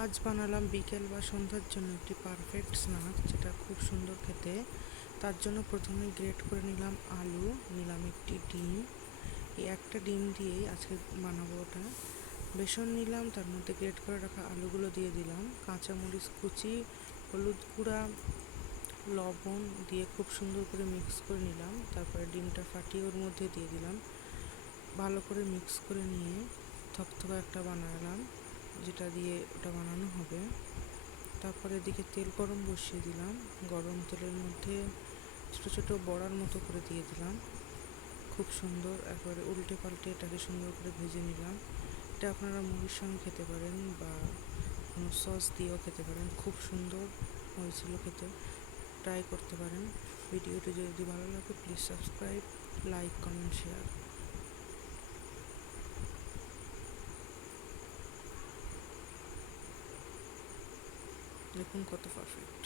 আজ বানালাম বিকেল বা সন্ধ্যার জন্য একটি পারফেক্ট স্ন্যাক্স যেটা খুব সুন্দর খেতে। তার জন্য প্রথমে গ্রেট করে নিলাম আলু, নিলাম একটি ডিম। এই একটা ডিম দিয়েই আজকে বানাবো ওটা। বেসন নিলাম, তার মধ্যে গ্রেট করে রাখা আলুগুলো দিয়ে দিলাম। কাঁচামরিচ কুচি, হলুদ গুঁড়া, লবণ দিয়ে খুব সুন্দর করে মিক্স করে নিলাম। তারপরে ডিমটা ফাটিয়ে ওর মধ্যে দিয়ে দিলাম। ভালো করে মিক্স করে নিয়ে থকথকা একটা বানালাম। যেটা দিয়ে ওটা বানানো হবে। তারপরে এদিকে তেল গরম বসিয়ে দিলাম। গরম তেলের মধ্যে ছোটো ছোটো বড়ার মতো করে দিয়ে দিলাম। খুব সুন্দর একবারে উল্টে পাল্টে এটাকে সুন্দর করে ভেজে নিলাম। এটা আপনারা মুড়ির সঙ্গে খেতে পারেন বা কোনো সস দিয়েও খেতে পারেন। খুব সুন্দর হয়েছিল খেতে। ট্রাই করতে পারেন। ভিডিওটি যদি ভালো লাগে please subscribe like comment share দেখুন কত পারফেক্ট